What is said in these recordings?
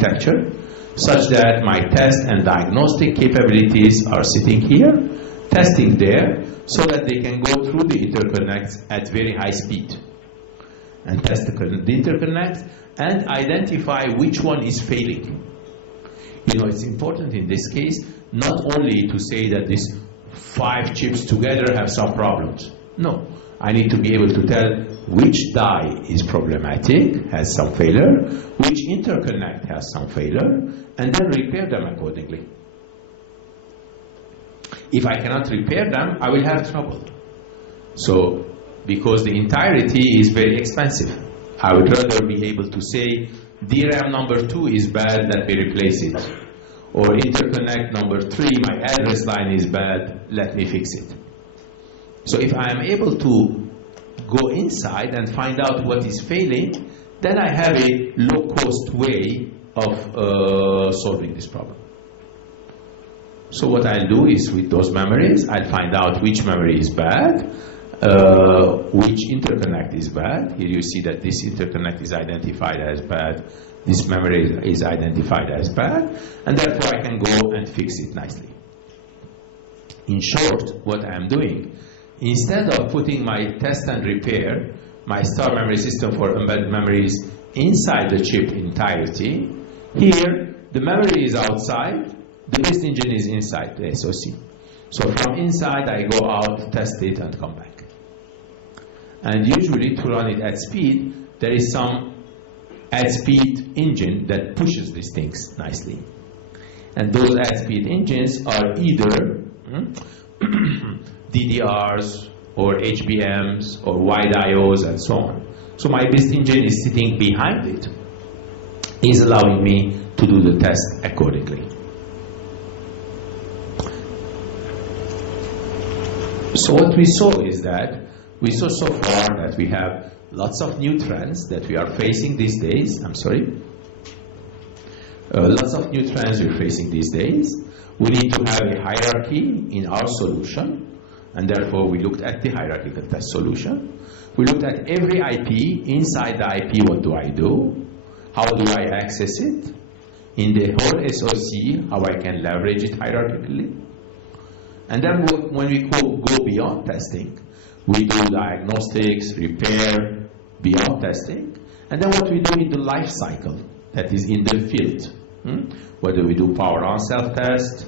architecture such that my test and diagnostic capabilities are sitting here, testing there, so that they can go through the interconnects at very high speed and test the interconnects and identify which one is failing. You know, it's important in this case not only to say that these 5 chips together have some problems. No, I need to be able to tell which die is problematic, has some failure, which interconnect has some failure, and then repair them accordingly. If I cannot repair them, I will have trouble. So, because the entirety is very expensive, I would rather be able to say, DRAM number 2 is bad, let me replace it. Or interconnect number 3, my address line is bad, let me fix it. So if I am able to go inside and find out what is failing, then I have a low-cost way of solving this problem. So what I'll do is, with those memories, I'll find out which memory is bad, which interconnect is bad. Here you see that this interconnect is identified as bad, this memory is identified as bad, and therefore I can go and fix it nicely. In short, what I'm doing, instead of putting my test and repair, my star memory system for embedded memories inside the chip entirety, here the memory is outside, the best engine is inside the SoC. So from inside I go out, test it, and come back. And usually to run it at speed, there is some at-speed engine that pushes these things nicely. And those at-speed engines are either DDRs or HBMs or wide IOs and so on. So my best engine is sitting behind it, is allowing me to do the test accordingly. So what we saw is that we saw so far that we have lots of new trends that we are facing these days. Lots of new trends we're facing these days. We need to have a hierarchy in our solution, and therefore we looked at the hierarchical test solution. We looked at every IP. Inside the IP, what do I do? How do I access it? In the whole SoC, how I can leverage it hierarchically. And then when we go beyond testing, we do diagnostics, repair, beyond testing. And then what we do in the life cycle, that is in the field. Whether we do power on self-test,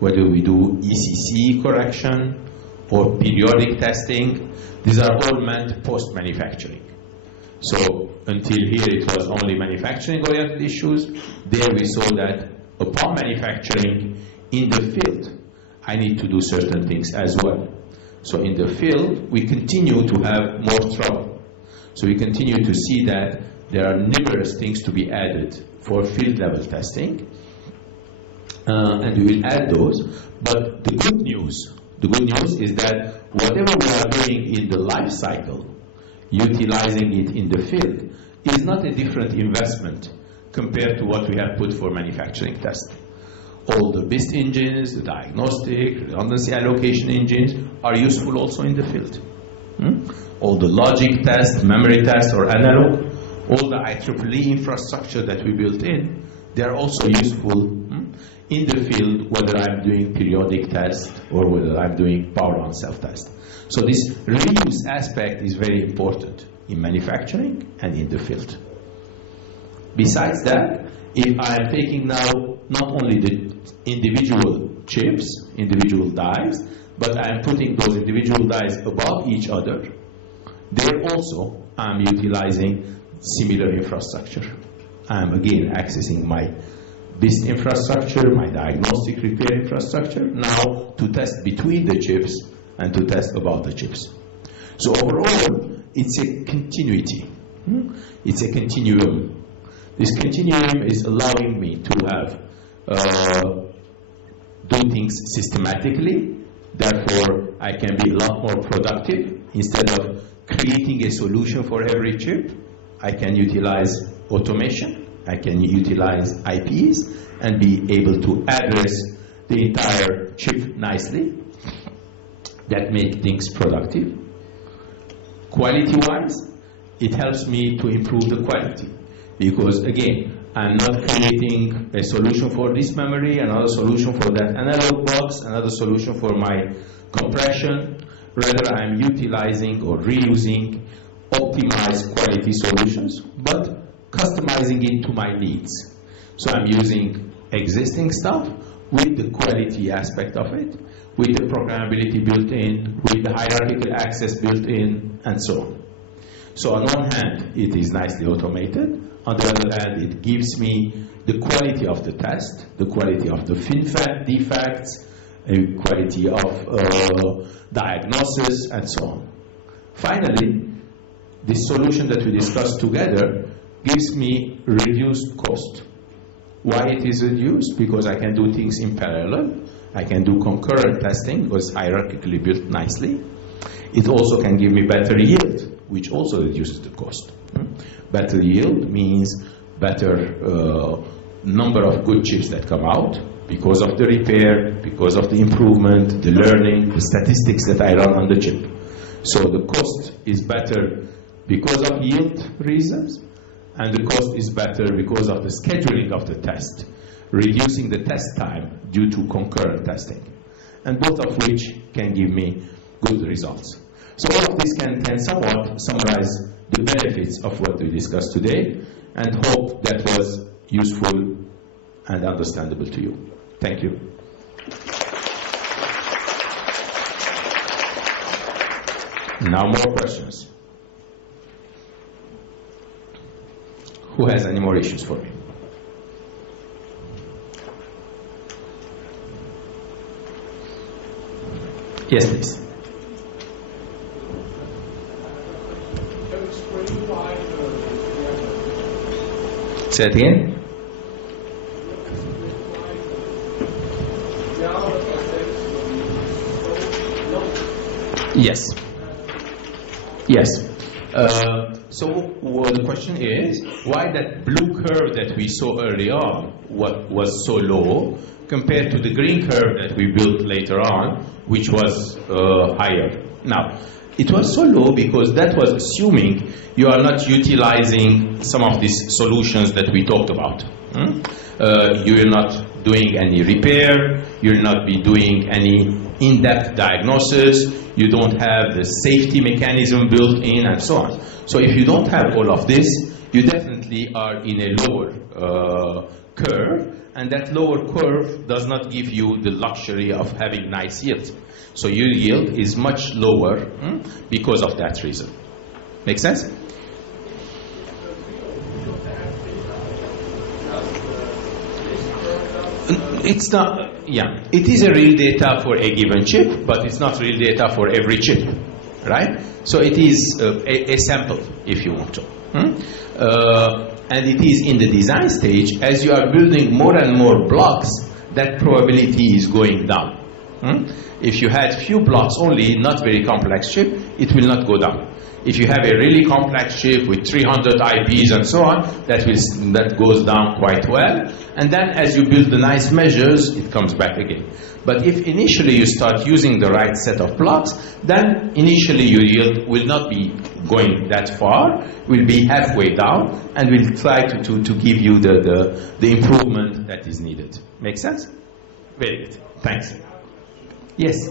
whether we do ECC correction, or periodic testing, these are all meant post-manufacturing. So until here it was only manufacturing-oriented issues. There we saw that upon manufacturing, in the field, I need to do certain things as well. So in the field, we continue to have more trouble. So we continue to see that there are numerous things to be added for field level testing. And we will add those. But the good news is that whatever we are doing in the life cycle, utilizing it in the field, is not a different investment compared to what we have put for manufacturing testing. All the BIST engines, the diagnostic, redundancy allocation engines are useful also in the field. All the logic tests, memory tests, or analog, all the IEEE infrastructure that we built in, they are also useful in the field, whether I'm doing periodic test or whether I'm doing power on self-test. So this reuse aspect is very important in manufacturing and in the field. Besides that, if I am taking now not only the individual chips, individual dies, but I am putting those individual dies above each other, there also I'm utilizing similar infrastructure. I'm again accessing my BIST infrastructure, my diagnostic repair infrastructure, now to test between the chips and to test above the chips. So overall, it's a continuity. It's a continuum. This continuum is allowing me to have do things systematically. Therefore, I can be a lot more productive. Instead of creating a solution for every chip, I can utilize automation. I can utilize IPs and be able to address the entire chip nicely. That makes things productive. Quality-wise, it helps me to improve the quality. Because again, I'm not creating a solution for this memory, another solution for that analog box, another solution for my compression. Rather, I'm utilizing or reusing optimized quality solutions, but customizing it to my needs. So I'm using existing stuff with the quality aspect of it, with the programmability built in, with the hierarchical access built in, and so on. So on one hand, it is nicely automated. On the other hand, it gives me the quality of the test, the quality of the FinFET defects, the quality of diagnosis, and so on. Finally, this solution that we discussed together gives me reduced cost. Why it is reduced? Because I can do things in parallel. I can do concurrent testing because it's hierarchically built nicely. It also can give me better yield, which also reduces the cost. Better yield means better number of good chips that come out because of the repair, because of the improvement, the learning, the statistics that I run on the chip. So the cost is better because of yield reasons, and the cost is better because of the scheduling of the test, reducing the test time due to concurrent testing, and both of which can give me good results. So all of this can somewhat summarize the benefits of what we discussed today, and hope that was useful and understandable to you. Thank you. Now more questions. Who has any more issues for me? Yes, please. Say it again. Yes. Yes. So the question is, why that blue curve that we saw early on was so low compared to the green curve that we built later on, which was higher? Now, it was so low because that was assuming you are not utilizing some of these solutions that we talked about. You're not doing any repair, you'll not be doing any in-depth diagnosis, you don't have the safety mechanism built in, and so on. So if you don't have all of this, you definitely are in a lower curve, and that lower curve does not give you the luxury of having nice yield. So your yield is much lower because of that reason. Make sense? It's not, yeah, it is a real data for a given chip, but it's not real data for every chip, right? So it is a sample, if you want to. And it is in the design stage, as you are building more and more blocks, that probability is going down. If you had few blocks only, not very complex chip, it will not go down. If you have a really complex chip with 300 IPs and so on, that goes down quite well. And then as you build the nice measures, it comes back again. But if initially you start using the right set of blocks, then initially your yield will not be going that far, will be halfway down, and will try to give you the improvement that is needed. Make sense? Very good. Thanks. Yes.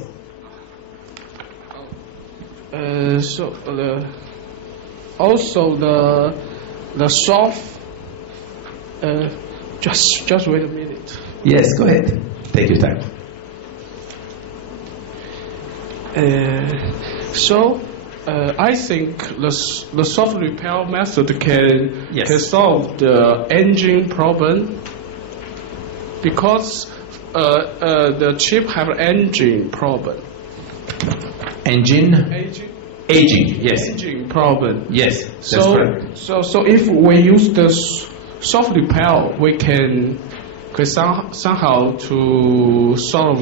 Also the soft. Just wait a minute. Yes, go ahead. Take your time. I think the soft repair method can solve the engine problem, because the chip have engine problem. Aging, yes. Engine problem. Yes, that's correct. So if we use the soft repair, we can somehow to solve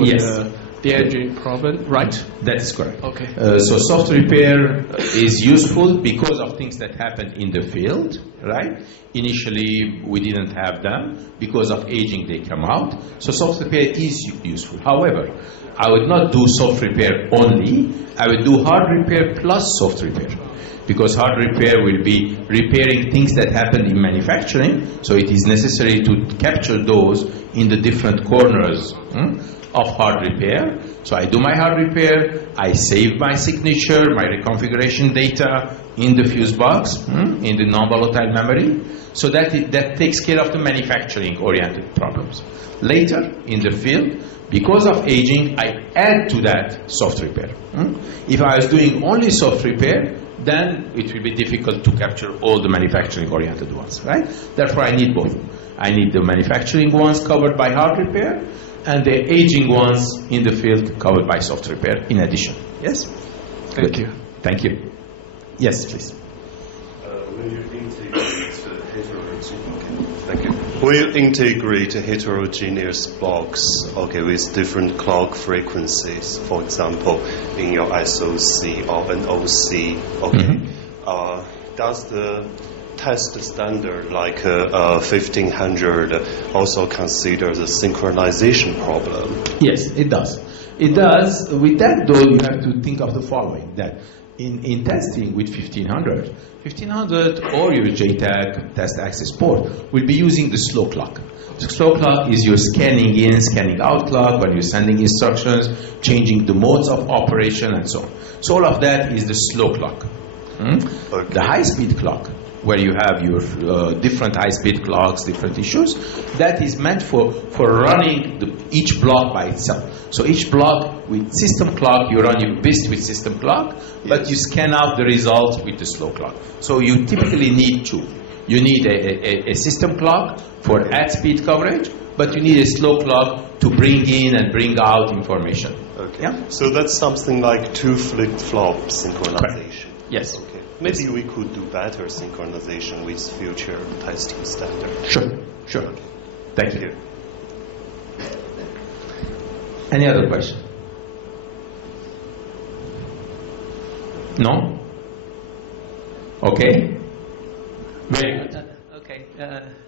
the engine problem, right? That is correct. Okay. So soft repair is useful because of things that happen in the field, right? Initially, we didn't have them. Because of aging, they come out. So soft repair is useful. However, I would not do soft repair only. I would do hard repair plus soft repair. Because hard repair will be repairing things that happen in manufacturing, so it is necessary to capture those in the different corners of hard repair. So I do my hard repair, I save my signature, my reconfiguration data in the fuse box, in the non-volatile memory, so that takes care of the manufacturing-oriented problems. Later, in the field, because of aging, I add to that soft repair. If I was doing only soft repair, then it will be difficult to capture all the manufacturing-oriented ones, right? Therefore, I need both. I need the manufacturing ones covered by hard repair, and the aging ones in the field covered by soft repair in addition. Yes? Thank you. Thank you. Yes, please. When you integrate When you integrate heterogeneous blocks, with different clock frequencies, for example, in your SOC or NOC, does the test standard like 1500 also consider the synchronization problem? Yes, it does. It does. With that, though, you have to think of the following, that in testing with 1500 or your JTAG test access port will be using the slow clock. The slow clock is your scanning in, scanning out clock when you're sending instructions, changing the modes of operation and so on. So all of that is the slow clock. Okay. The high-speed clock, where you have your different high-speed clocks, different issues, that is meant for running each block by itself. So each block with system clock, you run your BIST with system clock, but you scan out the result with the slow clock. So you typically need two. You need a system clock for at-speed coverage, but you need a slow clock to bring in and bring out information. Okay. Yeah? So that's something like two flip-flop synchronization. Correct. Yes. Okay. Maybe we could do better synchronization with future testing standards. Sure. Thank you. Any other question? No? Okay. Very good. Okay.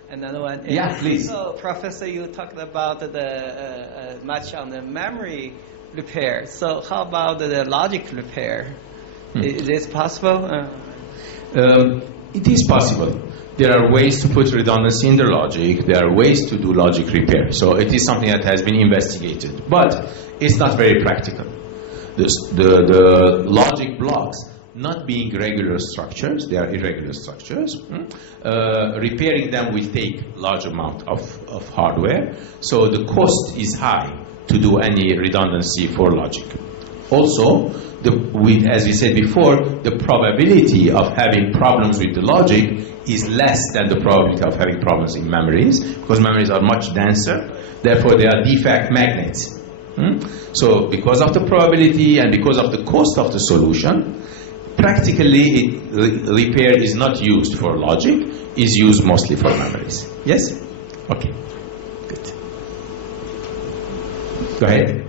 Another one. Yeah, please. So, Professor, you talked about the much on the memory repair. So, how about the logic repair? Is this possible? It is possible. There are ways to put redundancy in the logic. There are ways to do logic repair. So it is something that has been investigated. But it's not very practical. The logic blocks, not being regular structures, they are irregular structures. Repairing them will take large amount of hardware. So the cost is high to do any redundancy for logic. Also, as we said before, the probability of having problems with the logic is less than the probability of having problems in memories, because memories are much denser, therefore they are defect magnets. So because of the probability and because of the cost of the solution, practically repair is not used for logic, is used mostly for memories. Yes? Okay, good. Go ahead.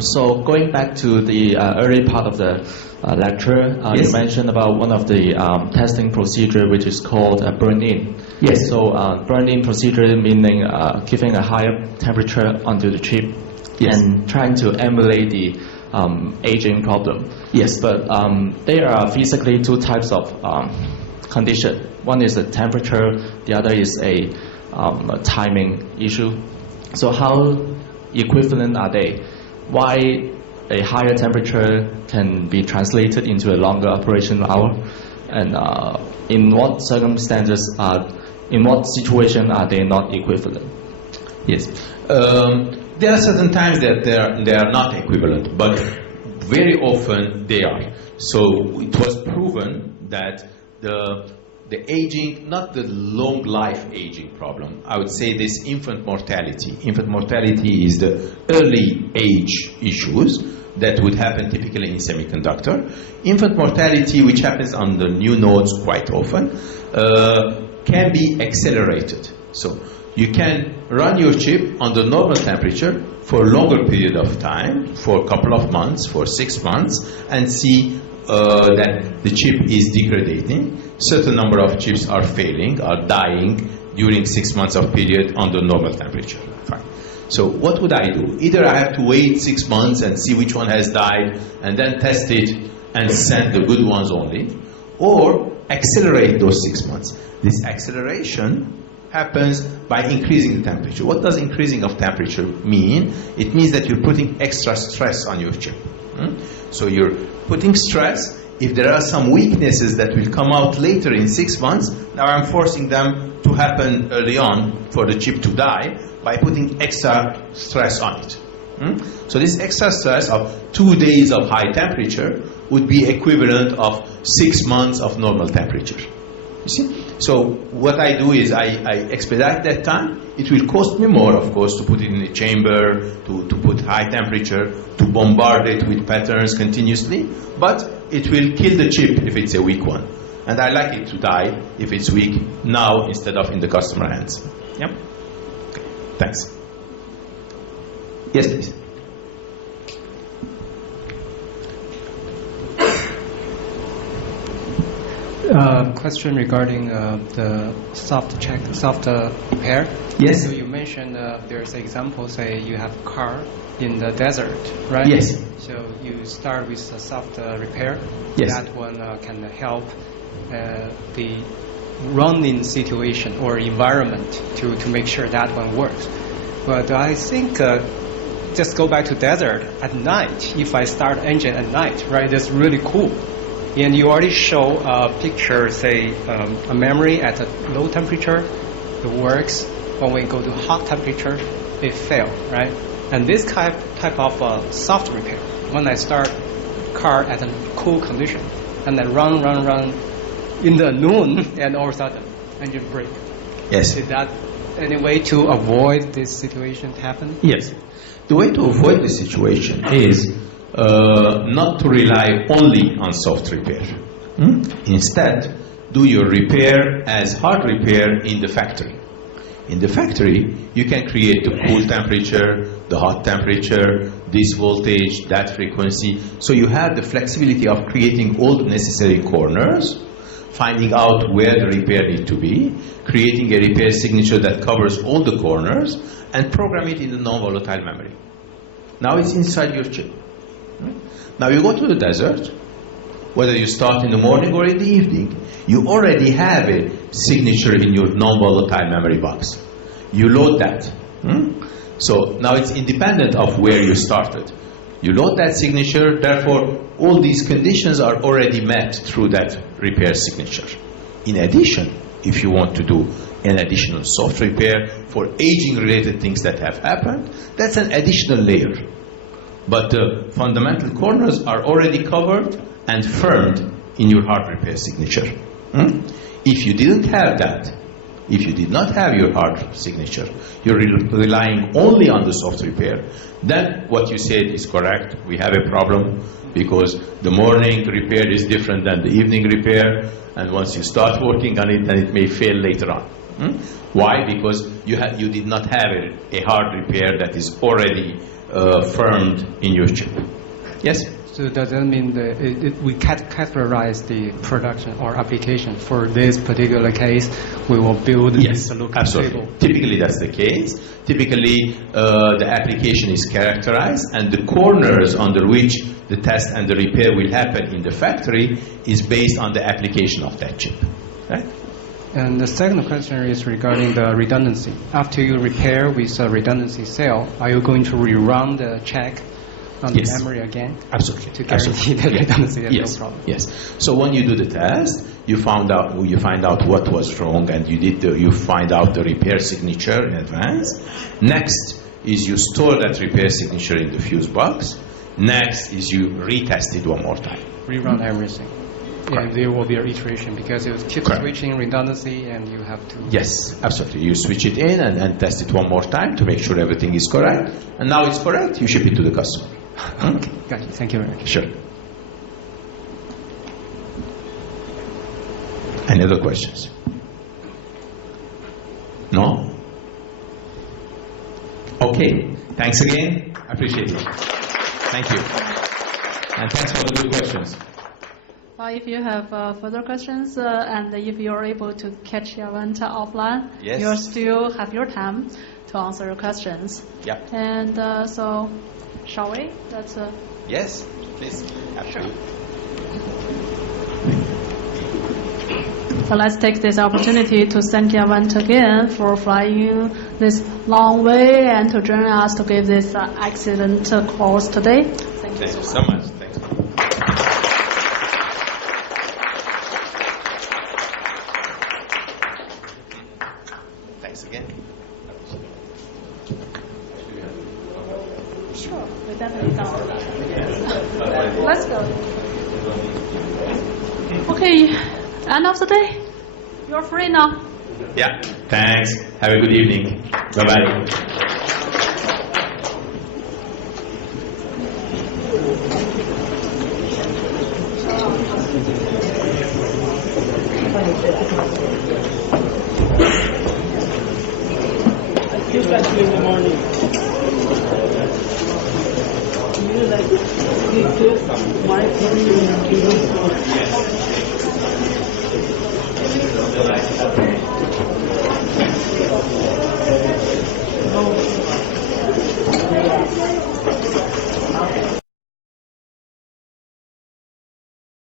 So going back to the early part of the lecture, yes. You mentioned about one of the testing procedure which is called burn-in. Yes. So burn-in procedure meaning giving a higher temperature onto the chip, yes, and trying to emulate the aging problem. Yes. But there are physically two types of condition. One is the temperature, the other is a timing issue. So how equivalent are they? Why a higher temperature can be translated into a longer operation hour, and in what circumstances in what situation are they not equivalent? Yes, there are certain times that they are not equivalent, but very often they are. So it was proven that the aging, not the long life aging problem, I would say this infant mortality. Infant mortality is the early age issues that would happen typically in semiconductor. Infant mortality, which happens on the new nodes quite often, can be accelerated. So you can run your chip under normal temperature for a longer period of time, for a couple of months, for 6 months, and see that the chip is degrading. Certain number of chips are failing, are dying during 6 months of period under normal temperature. Fine. So what would I do? Either I have to wait 6 months and see which one has died and then test it and send the good ones only, or accelerate those 6 months. This acceleration happens by increasing the temperature. What does increasing of temperature mean? It means that you're putting extra stress on your chip. So you're putting stress. If there are some weaknesses that will come out later in 6 months, now I'm forcing them to happen early on for the chip to die by putting extra stress on it. So this extra stress of 2 days of high temperature would be equivalent of 6 months of normal temperature. You see? So what I do is I expedite that time. It will cost me more, of course, to put it in a chamber, to put high temperature, to bombard it with patterns continuously, but it will kill the chip if it's a weak one. And I like it to die if it's weak now instead of in the customer hands. Yep. Okay. Thanks. Yes, please. Question regarding the soft repair. Yes. So you mentioned there's an example, say you have a car in the desert, right? Yes. So you start with a soft repair. Yes. That one can help the running situation or environment to make sure that one works. But I think just go back to desert at night. If I start engine at night, right, that's really cool. And you already show a picture, say, a memory at a low temperature, it works. When we go to hot temperature, it fails, right? And this type of soft repair, when I start car at a cool condition, and then run in the noon, and all of a sudden, engine break. Yes. Is that any way to avoid this situation happen? Yes. The way to avoid this situation is not to rely only on soft repair. Instead, do your repair as hard repair in the factory. In the factory, you can create the cool temperature, the hot temperature, this voltage, that frequency. So you have the flexibility of creating all the necessary corners, finding out where the repair needs to be, creating a repair signature that covers all the corners, and program it in the non-volatile memory. Now it's inside your chip. Now you go to the desert, whether you start in the morning or in the evening, you already have a signature in your non-volatile memory box. You load that. So now it's independent of where you started. You load that signature, therefore all these conditions are already met through that repair signature. In addition, if you want to do an additional soft repair for aging related things that have happened, that's an additional layer. But the fundamental corners are already covered and firmed in your hard repair signature. If you didn't have that, if you did not have your hard signature, you're relying only on the soft repair, then what you said is correct. We have a problem because the morning repair is different than the evening repair, and once you start working on it, then it may fail later on. Why? Because you did not have a hard repair that is already firmed in your chip. Yes? So does that mean we categorize the production or application for this particular case? We will build yes, this lookup absolutely. table. Typically that's the case. Typically the application is characterized and the corners under which the test and the repair will happen in the factory is based on the application of that chip. Right? And the second question is regarding the redundancy. After you repair with a redundancy cell, are you going to rerun the check on the memory again? Absolutely. To guarantee the redundancy, yes. No problem. Yes. So when you do the test, you find out what was wrong, and you find out the repair signature in advance. Next is you store that repair signature in the fuse box. Next is you retest it one more time. Rerun everything. Correct. Yeah, there will be an iteration because it keeps switching redundancy and you have to... Yes, absolutely. You switch it in and test it one more time to make sure everything is correct. And now it's correct, you ship it to the customer. Okay, got it. Thank you very much. Sure. Any other questions? No? Okay, thanks again. I appreciate it. Thank you. And thanks for the good questions. If you have further questions and if you're able to catch Yavanta offline, Yes. you still have your time to answer your questions. Yeah. And so, shall we? That's Yes, please. sure. So let's take this opportunity to thank Yavanta again for flying this long way and to join us to give this excellent course today. Thank you Thank you so much. Thanks. Thanks again. Sure, we definitely done that. Let's go. Okay, end of the day. You're free now. Yeah, thanks. Have a good evening. Bye-bye. In the morning. You like my